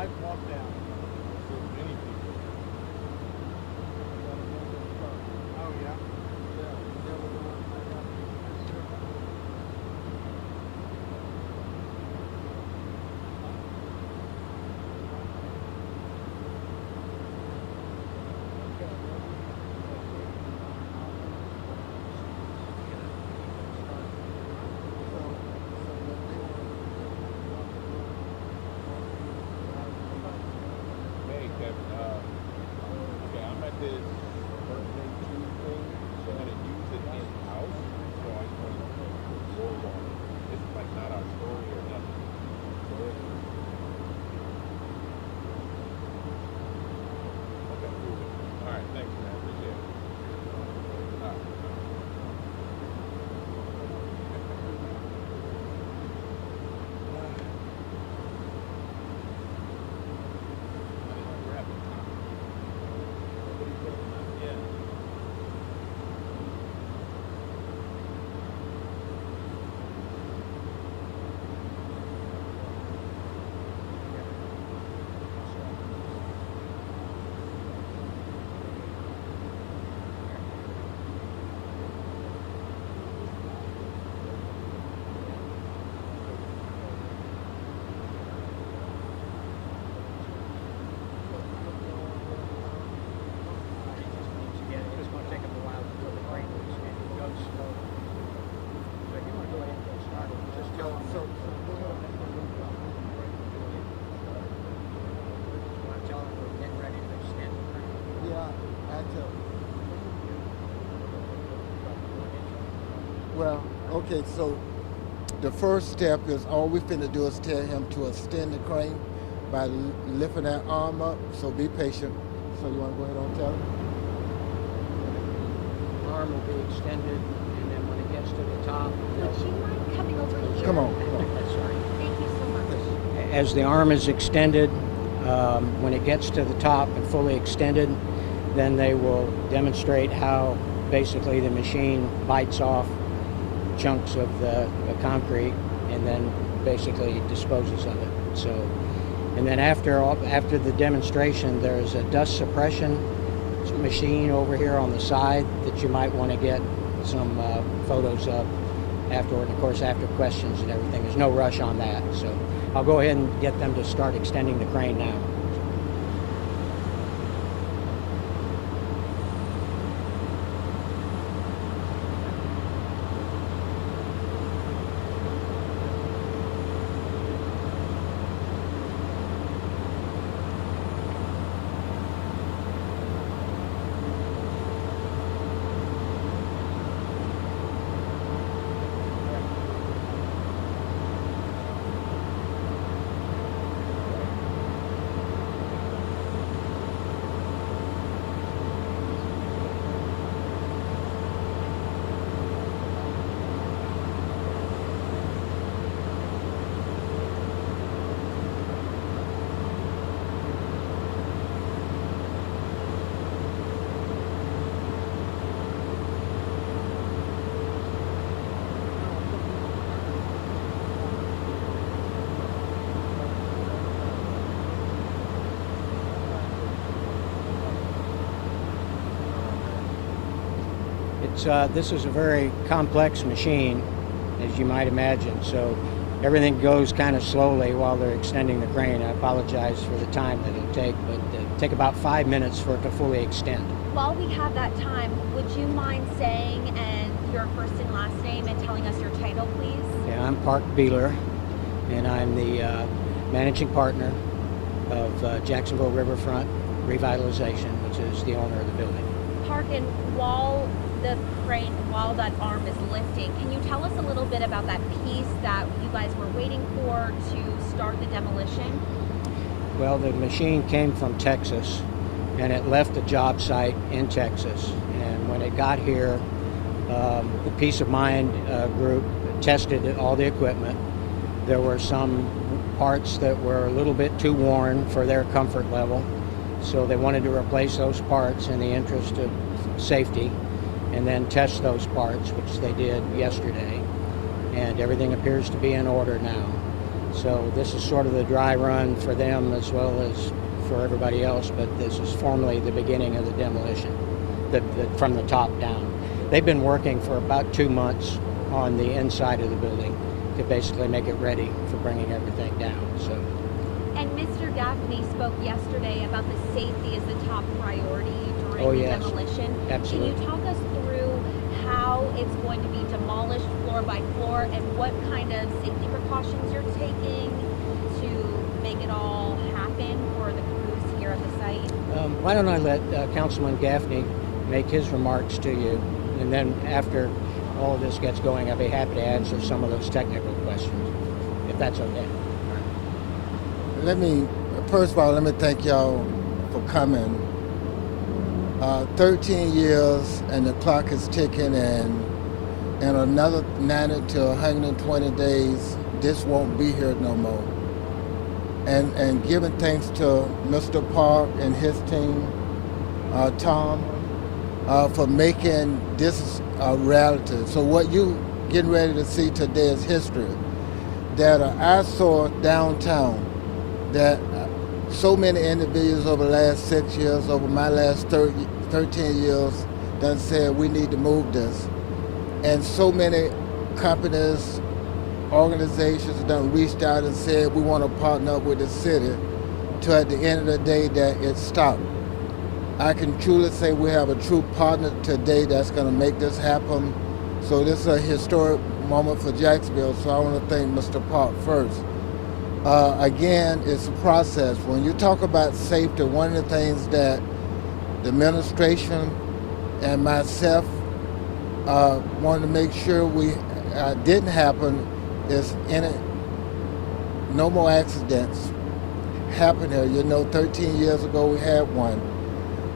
I've walked down. So many people. Oh yeah. Hey Kevin, okay, I'm at this Berkman II thing, so I'm gonna use it in house. So I just want to go on. It's like not our story or nothing. So okay, cool. All right, thanks, man. Appreciate it. All right. It's going to take them a while to put the brake loose and it goes slow. So if you want to go ahead and get started, just tell them. You want to tell them we're getting ready to extend the crane. Yeah, I tell. Well, okay, so the first step is all we finna do is tell him to extend the crane by lifting that arm up. So be patient. So you want to go ahead and tell him? The arm will be extended, and then when it gets to the top, Would you mind coming over here? Come on, come on. that's right. Thank you so much. As the arm is extended, when it gets to the top and fully extended, then they will demonstrate how basically the machine bites off chunks of the concrete and then basically disposes of it. So, and then after the demonstration, there's a dust suppression machine over here on the side that you might want to get some photos of afterward. And of course, after questions and everything, there's no rush on that. So I'll go ahead and get them to start extending the crane now. This is a very complex machine, as you might imagine, so everything goes kind of slowly while they're extending the crane. I apologize for the time that it'll take, but it'll take about 5 minutes for it to fully extend. While we have that time, would you mind saying and your first and last name and telling us your title, please? Yeah, I'm Park Beeler, and I'm the managing partner of Jacksonville Riverfront Revitalization, which is the owner of the building. Park, and while the crane, while that arm is lifting, can you tell us a little bit about that piece that you guys were waiting for to start the demolition? Well, the machine came from Texas, and it left a job site in Texas. And when it got here, the Peace of Mind group tested all the equipment. There were some parts that were a little bit too worn for their comfort level. So they wanted to replace those parts in the interest of safety and then test those parts, which they did yesterday. And everything appears to be in order now. So this is sort of the dry run for them as well as for everybody else, but this is formally the beginning of the demolition, from the top down. They've been working for about 2 months on the inside of the building to basically make it ready for bringing everything down. So. And Mr. Gaffney spoke yesterday about the safety as the top priority during Oh, the yes. demolition. Absolutely. Can you talk us through how it's going to be demolished floor by floor and what kind of safety precautions you're taking to make it all happen for the crews here at the site? Why don't I let Councilman Gaffney make his remarks to you, and then after all of this gets going, I'll be happy to answer some of those technical questions, if that's okay. First of all, let me thank y'all for coming. 13 years and the clock is ticking, and in another 90 to 120 days, this won't be here no more. And giving thanks to Mr. Park and his team, Tom, for making this a reality. So what you getting ready to see today is history. That I saw downtown that so many individuals over the last 6 years, over my last 13 years, done said we need to move this. And so many companies, organizations done reached out and said we want to partner up with the city to at the end of the day that it stopped. I can truly say we have a true partner today that's going to make this happen. So this is a historic moment for Jacksonville, so I want to thank Mr. Park first. Again, it's a process. When you talk about safety, one of the things that the administration and myself wanted to make sure we didn't happen is no more accidents happen here. 13 years ago we had one.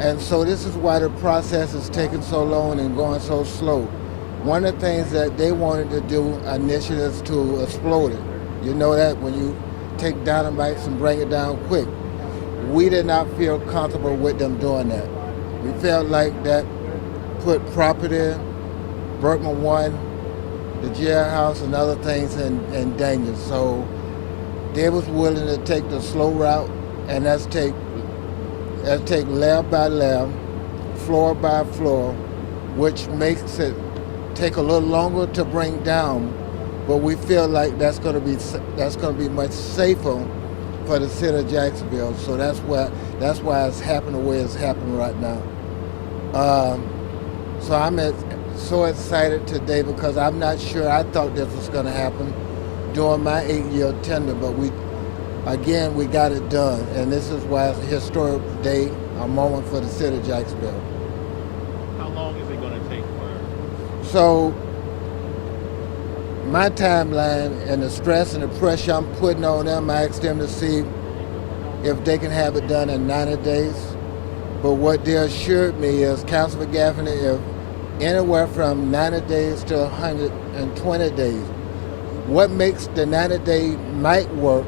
And so this is why the process is taking so long and going so slow. One of the things that they wanted to do initially is to explode it. You know that when you take dynamites and bring it down quick. We did not feel comfortable with them doing that. We felt like that put property, Berkman 1, the jailhouse, and other things in danger. So they was willing to take the slow route, and that's take lab by lab, floor by floor, which makes it take a little longer to bring down. But we feel like that's going to be much safer for the city of Jacksonville. So that's why it's happening the way it's happening right now. So I'm so excited today because I'm not sure I thought this was going to happen during my 8-year tenure, but we got it done, and this is why it's a historic day, a moment for the city of Jacksonville. How long is it going to take for? So my timeline and the stress and the pressure I'm putting on them, I asked them to see if they can have it done in 90 days. But what they assured me is, Councilman Gaffney, if anywhere from 90 days to 120 days, what makes the 90-day might work,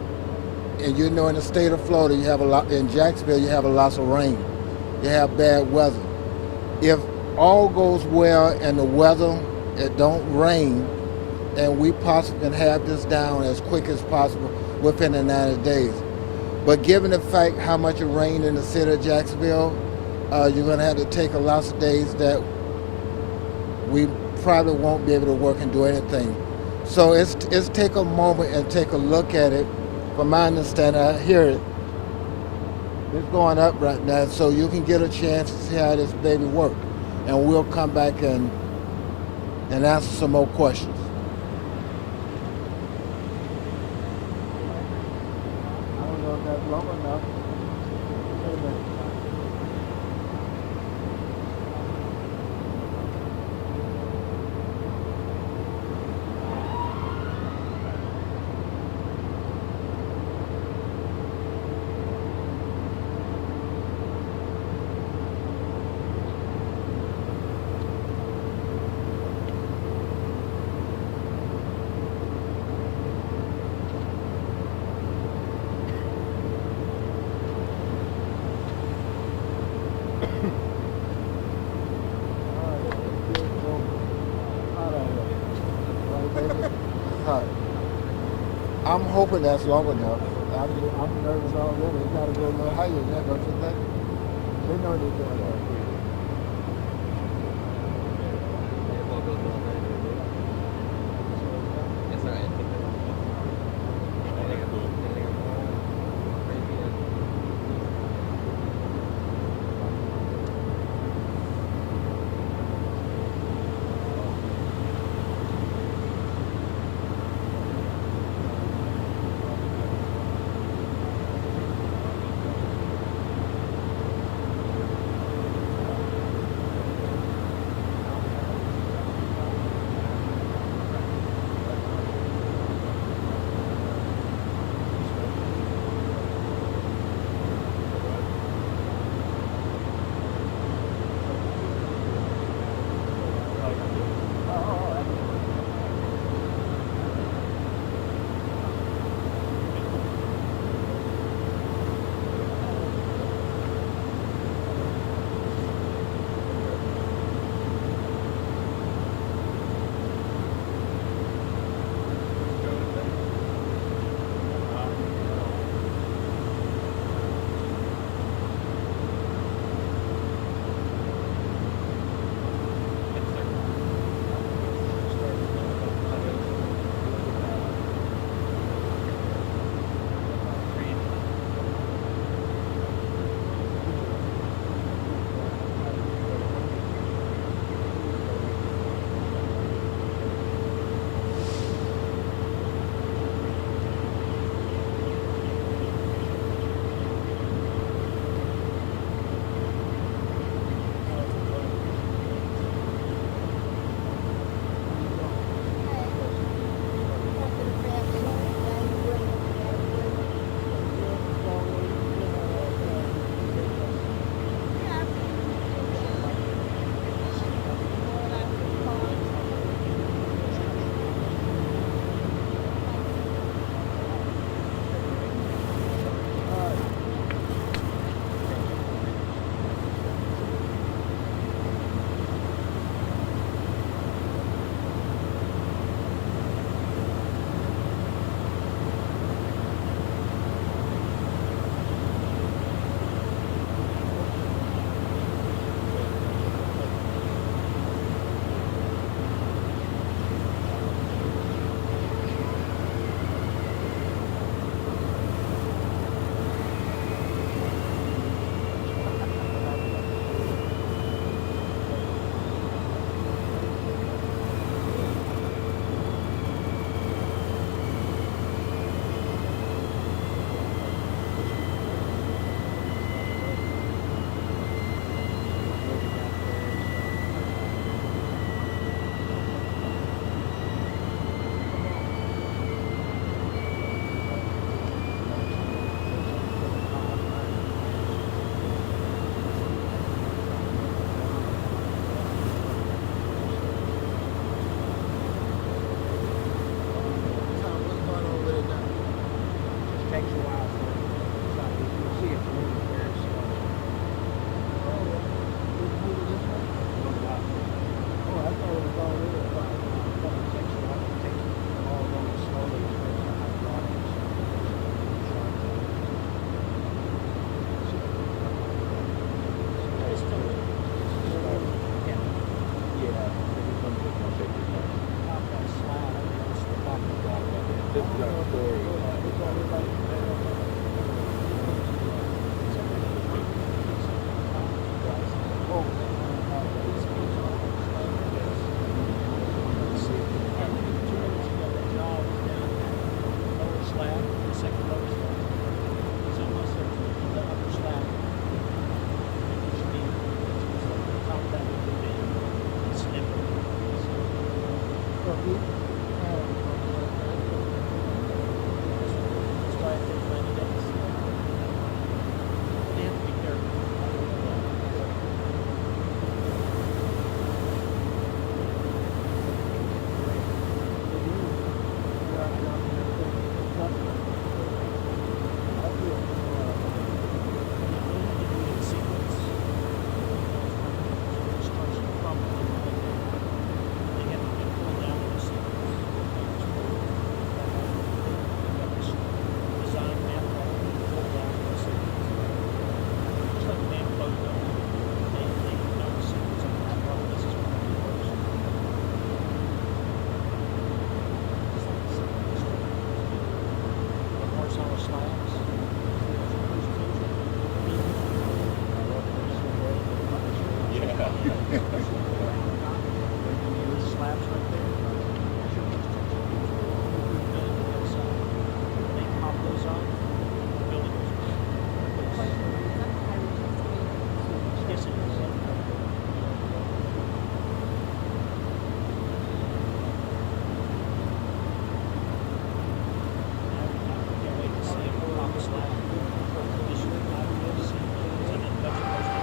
and in the state of Florida, you have in Jacksonville, you have a lot of rain. You have bad weather. If all goes well and the weather, it don't rain, and we possibly can have this down as quick as possible within the 90 days. But given the fact how much it rained in the city of Jacksonville, you're going to have to take a lot of days that we probably won't be able to work and do anything. So it's take a moment and take a look at it. From my understanding, I hear it. It's going up right now, so you can get a chance to see how this baby works. And we'll come back and answer some more questions. I don't know if that's long enough. hoping that's long enough. I'm nervous already. It got to go a little higher than that, don't you think? They know they're doing that. Slabs right there. They pop those on. Building goes. Yes, it is. Can't wait to see it pop a slab. This year, I will see things and then that's supposed to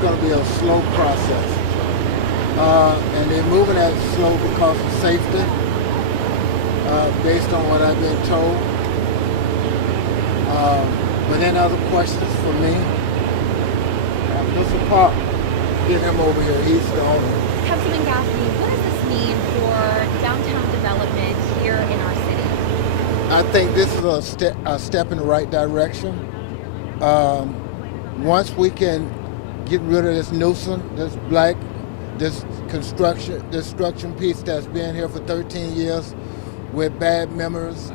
going to be a slow process. And they're moving at slow because of safety, based on what I've been told. But then other questions for me. Mr. Park, get him over here. He's the owner. Councilman Gaffney, what does this mean for downtown development here in our city? I think this is a step in the right direction. Once we can get rid of this nuisance, this construction piece that's been here for 13 years with bad memories,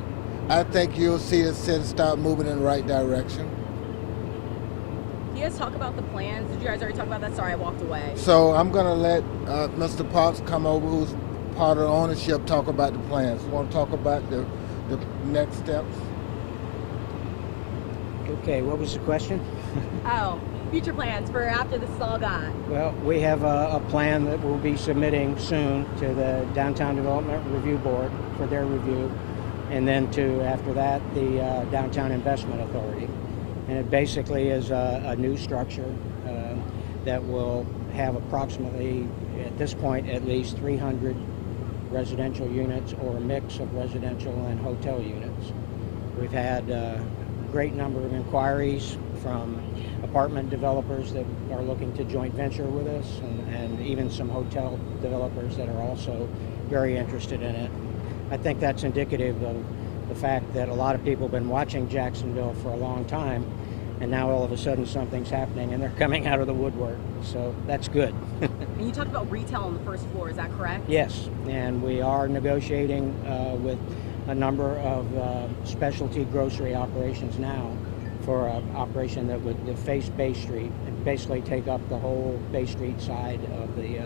I think you'll see the city start moving in the right direction. Can you guys talk about the plans? Did you guys already talk about that? Sorry, I walked away. So I'm going to let Mr. Parks come over, who's part of the ownership, talk about the plans. Want to talk about the next steps? Okay, what was the question? Oh, future plans for after this is all gone. Well, we have a plan that we'll be submitting soon to the Downtown Development Review Board for their review, and then after that, the Downtown Investment Authority. And it basically is a new structure that will have approximately, at this point, at least 300 residential units or a mix of residential and hotel units. We've had a great number of inquiries from apartment developers that are looking to joint venture with us, and even some hotel developers that are also very interested in it. I think that's indicative of the fact that a lot of people have been watching Jacksonville for a long time, and now all of a sudden something's happening and they're coming out of the woodwork. So that's good. And you talked about retail on the first floor, is that correct? Yes, and we are negotiating with a number of specialty grocery operations now for an operation that would face Bay Street and basically take up the whole Bay Street side of the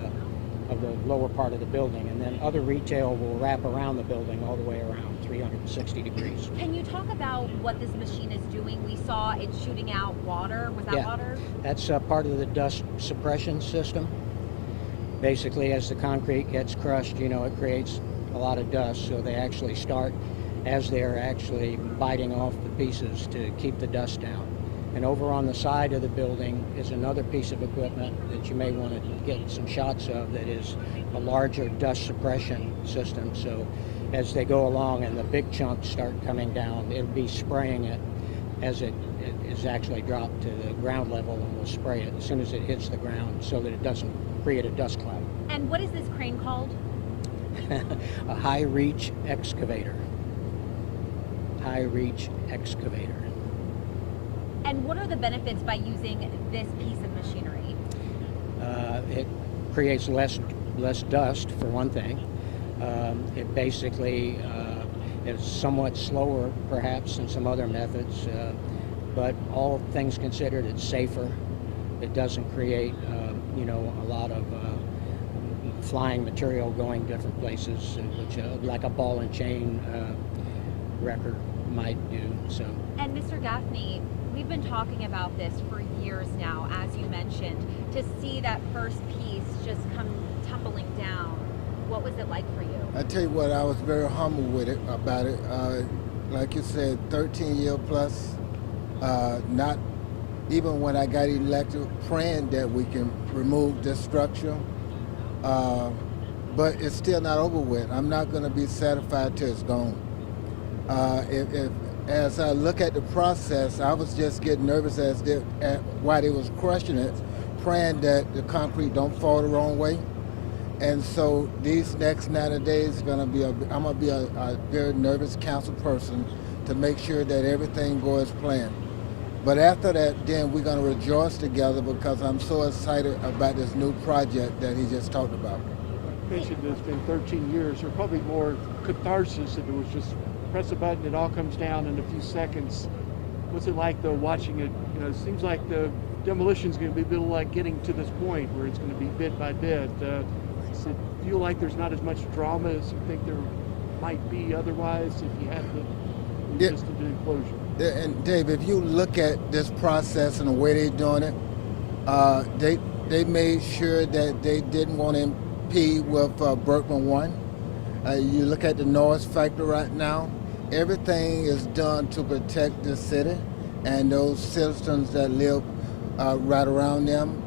lower part of the building, and then other retail will wrap around the building all the way around 360 degrees. Can you talk about what this machine is doing? We saw it shooting out water. Was that Yeah. water? That's part of the dust suppression system. Basically, as the concrete gets crushed, it creates a lot of dust, so they actually start as they're actually biting off the pieces to keep the dust down. And over on the side of the building is another piece of equipment that you may want to get some shots of that is a larger dust suppression system. So as they go along and the big chunks start coming down, it'll be spraying it as it is actually dropped to the ground level, and we'll spray it as soon as it hits the ground so that it doesn't create a dust cloud. And what is this crane called? A high reach excavator. High reach excavator. And what are the benefits by using this piece of machinery? It creates less dust, for one thing. It basically is somewhat slower, perhaps, than some other methods, but all things considered, it's safer. It doesn't create, a lot of flying material going different places, which like a ball and chain wrecker might do. So. And Mr. Gaffney, we've been talking about this for years now, as you mentioned. To see that first piece just come tumbling down, what was it like for you? I tell you what, I was very humble with it about it. Like you said, 13 year plus. Not even when I got elected, praying that we can remove this structure. But it's still not over with. I'm not going to be satisfied till it's gone. As I look at the process, I was just getting nervous while they was crushing it, praying that the concrete don't fall the wrong way. And so these next 90 days I'm gonna be a very nervous council person to make sure that everything goes as planned. But after that, then we're gonna rejoice together because I'm so excited about this new project that he just talked about. Mentioned it's been 13 years. There's probably more catharsis if it was just press a button, it all comes down in a few seconds. What's it like though watching it? It seems like the demolition is going to be a bit like getting to this point where it's going to be bit by bit. Does it feel like there's not as much drama as you think there might be otherwise if you had the resisted enclosure? And Dave, if you look at this process and the way they're doing it, they made sure that they didn't want to impede with Berkman 1. You look at the noise factor right now, everything is done to protect the city and those citizens that live right around them.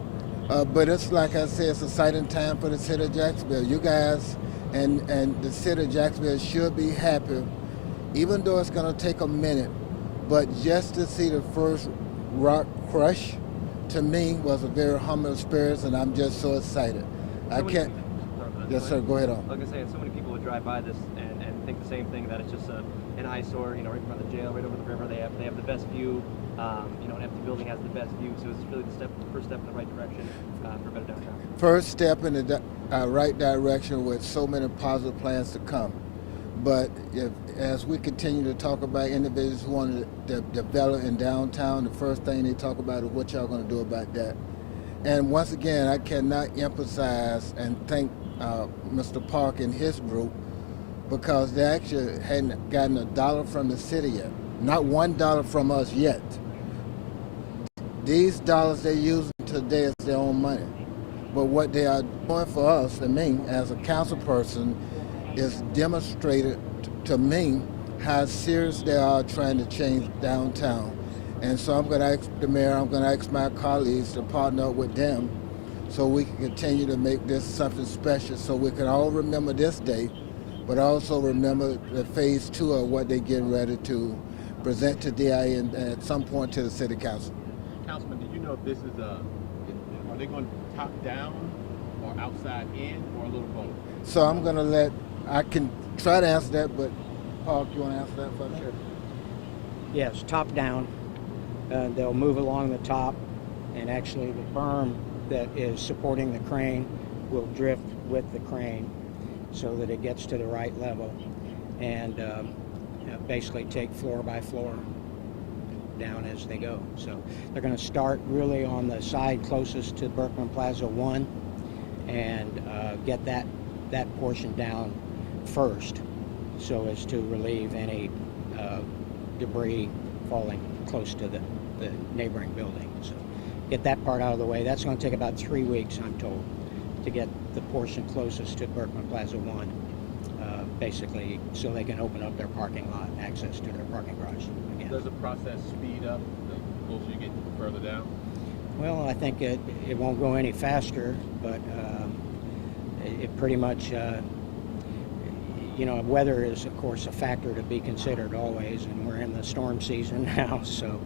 But it's like I said, it's a exciting time for the city of Jacksonville. You guys and the city of Jacksonville should be happy, even though it's going to take a minute. But just to see the first rock crush, to me, was a very humble experience, and I'm just so excited. I can't. Yes, sir. Go ahead on. Like I say, so many people would drive by this and think the same thing, that it's just an eyesore, right in front of the jail, right over the river. They have the best view. An empty building has the best view, so it's really the first step in the right direction for better downtown. First step in the right direction with so many positive plans to come. But as we continue to talk about individuals who want to develop in downtown, the first thing they talk about is what y'all going to do about that. And once again, I cannot emphasize and thank Mr. Park and his group, because they actually hadn't gotten $1 from the city yet. Not $1 from us yet. These dollars they're using today is their own money. But what they are doing for us, and me, as a council person, is demonstrated to me how serious they are trying to change downtown. And so I'm going to ask the mayor, I'm going to ask my colleagues to partner up with them so we can continue to make this something special, so we can all remember this day, but also remember the phase 2 of what they're getting ready to present to DIA and at some point to the city council. Councilman, do you know if this is are they going top down or outside in or a little both? So I'm going to I can try to answer that, but Park, you want to answer that for me? Sure. Yes, top down. They'll move along the top, and actually the berm that is supporting the crane will drift with the crane so that it gets to the right level, and basically take floor by floor down as they go. So they're going to start really on the side closest to Berkman Plaza I and get that portion down first, so as to relieve any debris falling close to the neighboring building. So get that part out of the way. That's going to take about 3 weeks, I'm told, to get the portion closest to Berkman Plaza I, basically, so they can open up their parking lot and access to their parking garage again. Does the process speed up the closer you get further down? Well, I think it won't go any faster, but it pretty much, weather is, of course, a factor to be considered always, and we're in the storm season now, so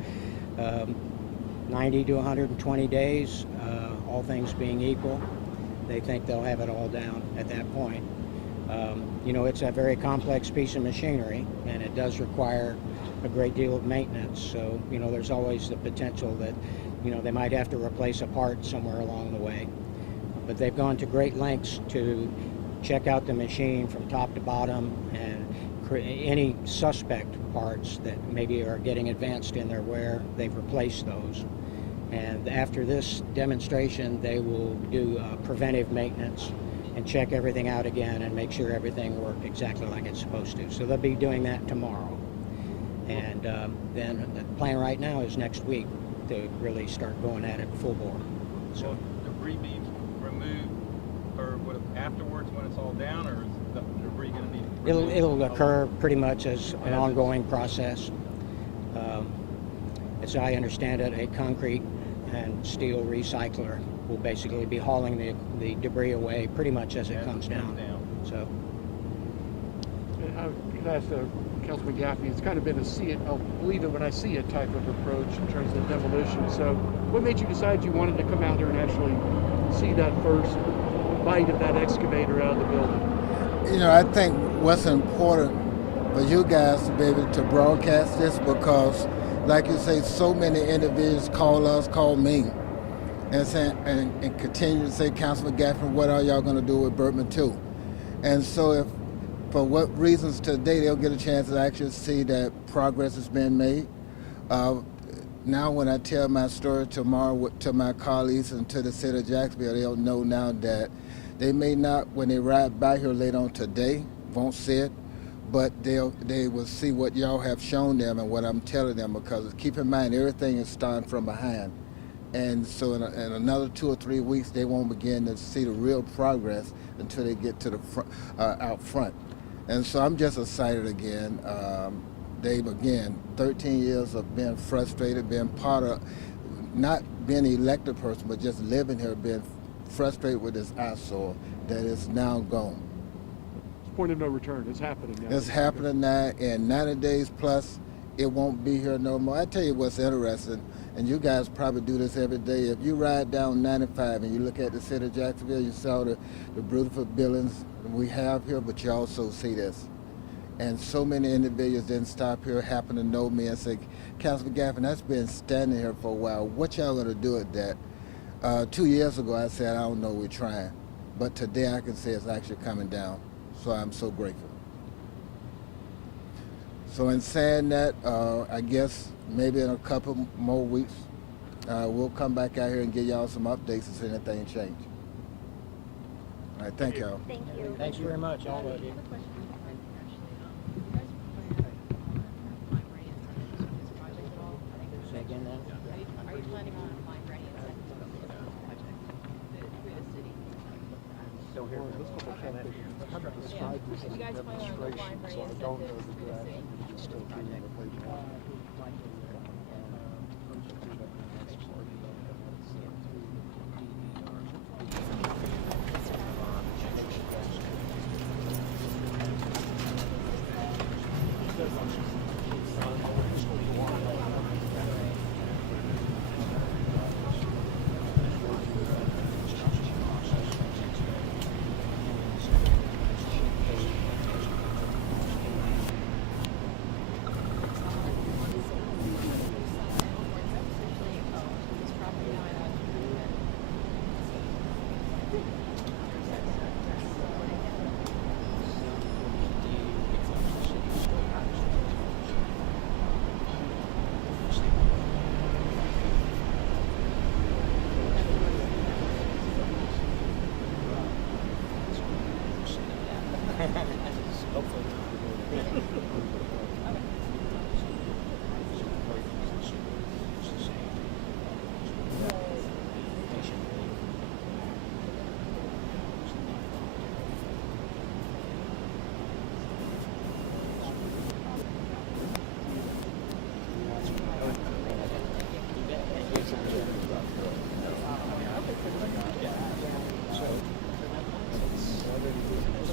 90 to 120 days, all things being equal, they think they'll have it all down at that point. It's a very complex piece of machinery, and it does require a great deal of maintenance, so, there's always the potential that, they might have to replace a part somewhere along the way. But they've gone to great lengths to check out the machine from top to bottom, and any suspect parts that maybe are getting advanced in their wear, they've replaced those. And after this demonstration, they will do preventive maintenance and check everything out again and make sure everything worked exactly like it's supposed to. So they'll be doing that tomorrow. And then the plan right now is next week to really start going at it full bore. So will debris be removed or afterwards when it's all down, or is the debris going to be removed? it'll occur pretty much as an ongoing process. As I understand it, a concrete and steel recycler will basically be hauling the debris away pretty much as it comes down. So, I could ask Councilman Gaffney, it's kind of been I'll believe it when I see it type of approach in terms of demolition. So what made you decide you wanted to come out here and actually see that first bite of that excavator out of the building? I think what's important for you guys to be able to broadcast this, because, like you say, so many individuals call me, and continue to say, Councilman Gaffney, what are y'all going to do with Berkman 2? And so if, for what reasons today, they'll get a chance to actually see that progress has been made. Now when I tell my story tomorrow to my colleagues and to the city of Jacksonville, they'll know now that they may not, when they ride by here later on today, won't see it, but they will see what y'all have shown them and what I'm telling them, because keep in mind, everything is starting from behind. And so in another 2 or 3 weeks, they won't begin to see the real progress until they get to the out front. And so I'm just excited again. Dave, again, 13 years of being frustrated, being part of, not being an elected person, but just living here, being frustrated with this eyesore that is now gone. It's point of no return. It's happening now. It's happening now. In 90 days plus, it won't be here no more. I tell you what's interesting, and you guys probably do this every day. If you ride down 95 and you look at the city of Jacksonville, you saw the beautiful buildings we have here, but you also see this. And so many individuals didn't stop here, happen to know me and say, Councilman Gaffin, that's been standing here for a while. What y'all gonna do with that? 2 years ago, I said, I don't know, we're trying. But today I can say it's actually coming down. So I'm so grateful. So in saying that, I guess maybe in a couple more weeks, we'll come back out here and give y'all some updates if anything changed. All right, thank y'all. Thank you. Thanks very much, all of you. Say again then? Are you planning on applying for any incentives through the city? Don't hear this couple Yeah. If you guys plan on applying for any incentives through the city project?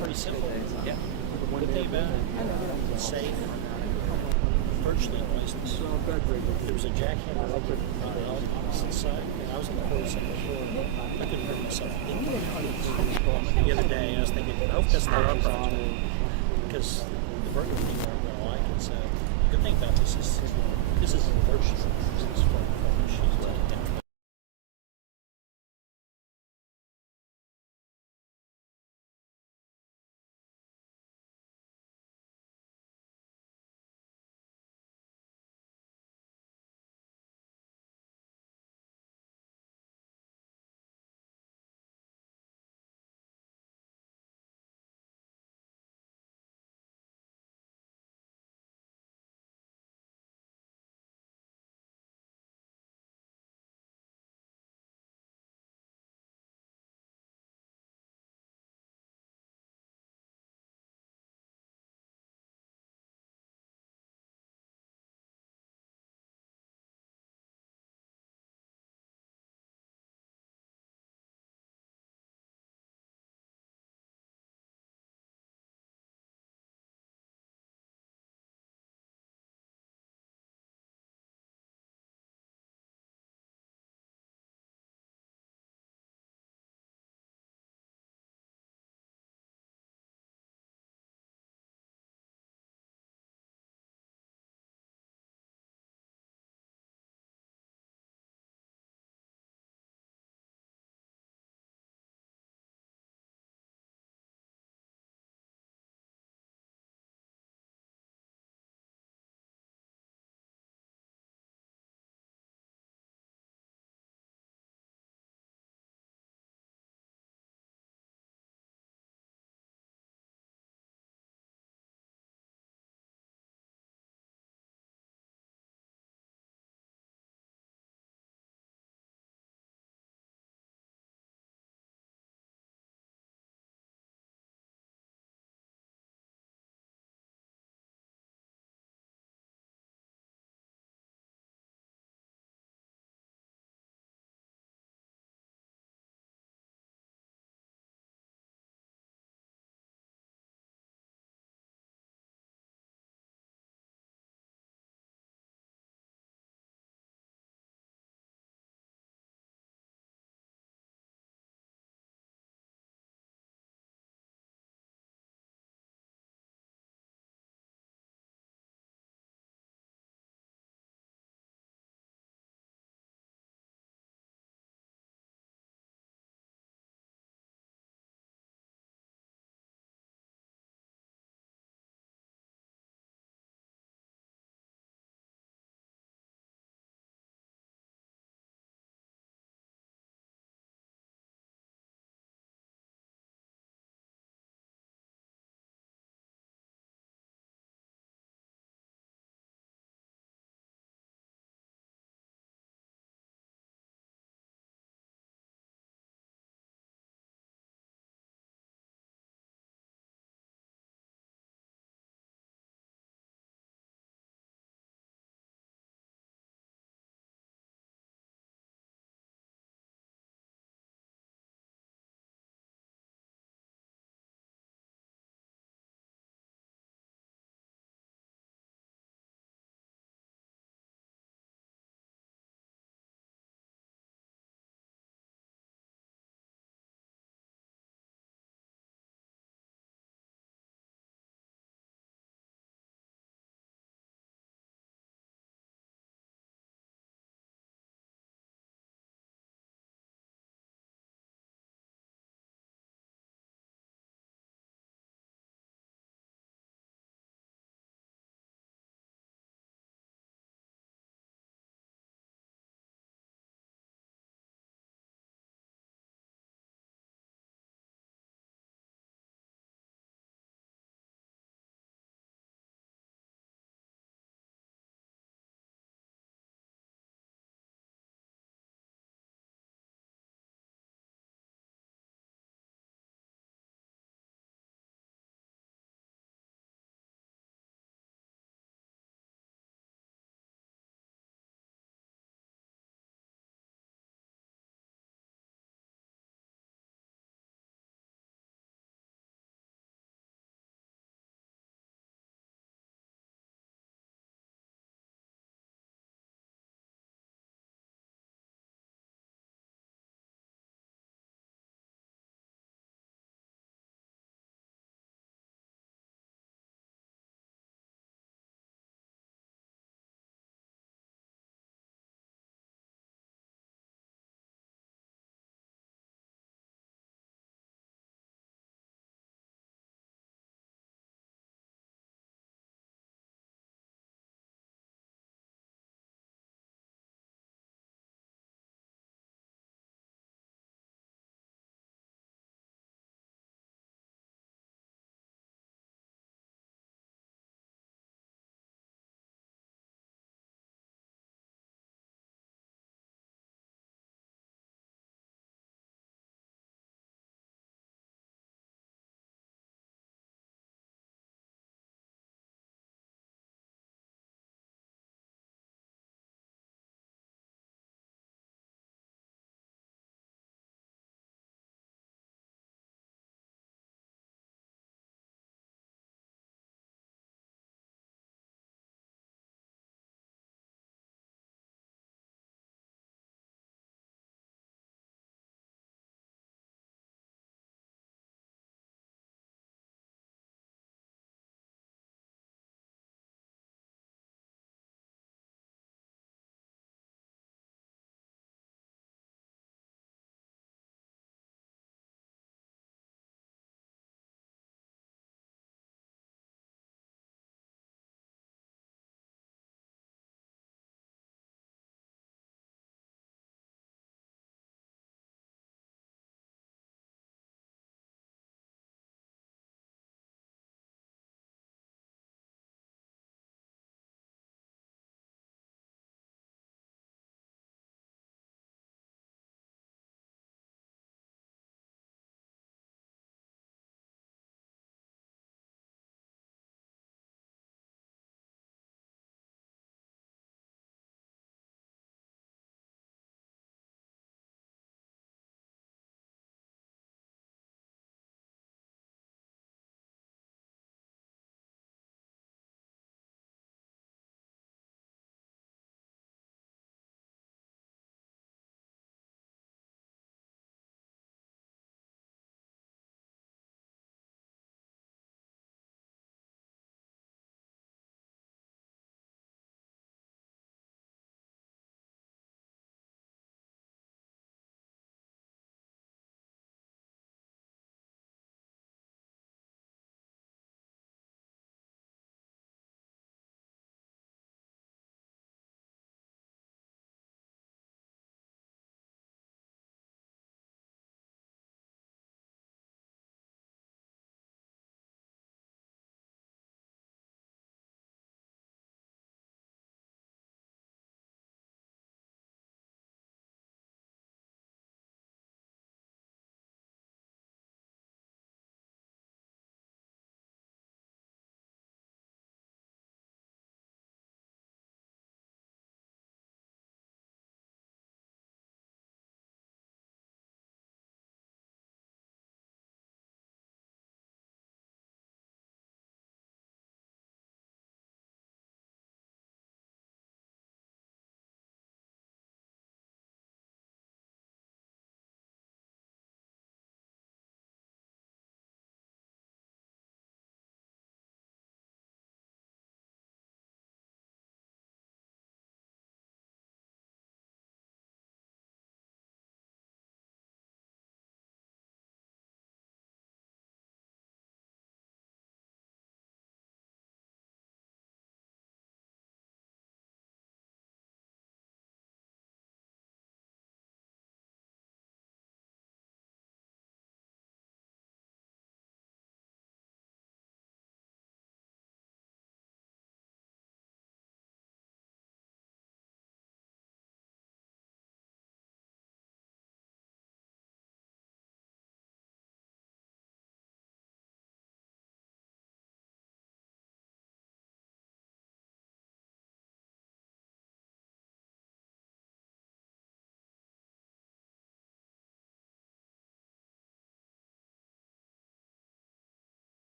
Pretty simple. Yeah. Good thing about it, it's safe, virtually noiseless. There was a jackhammer on the opposite side, and I was on the whole second floor. I couldn't hear myself thinking. The other day, I was thinking, I hope that's not our project, because the Berkman people aren't going to like it. So, the good thing about this is an emergency. This is from machines taken down.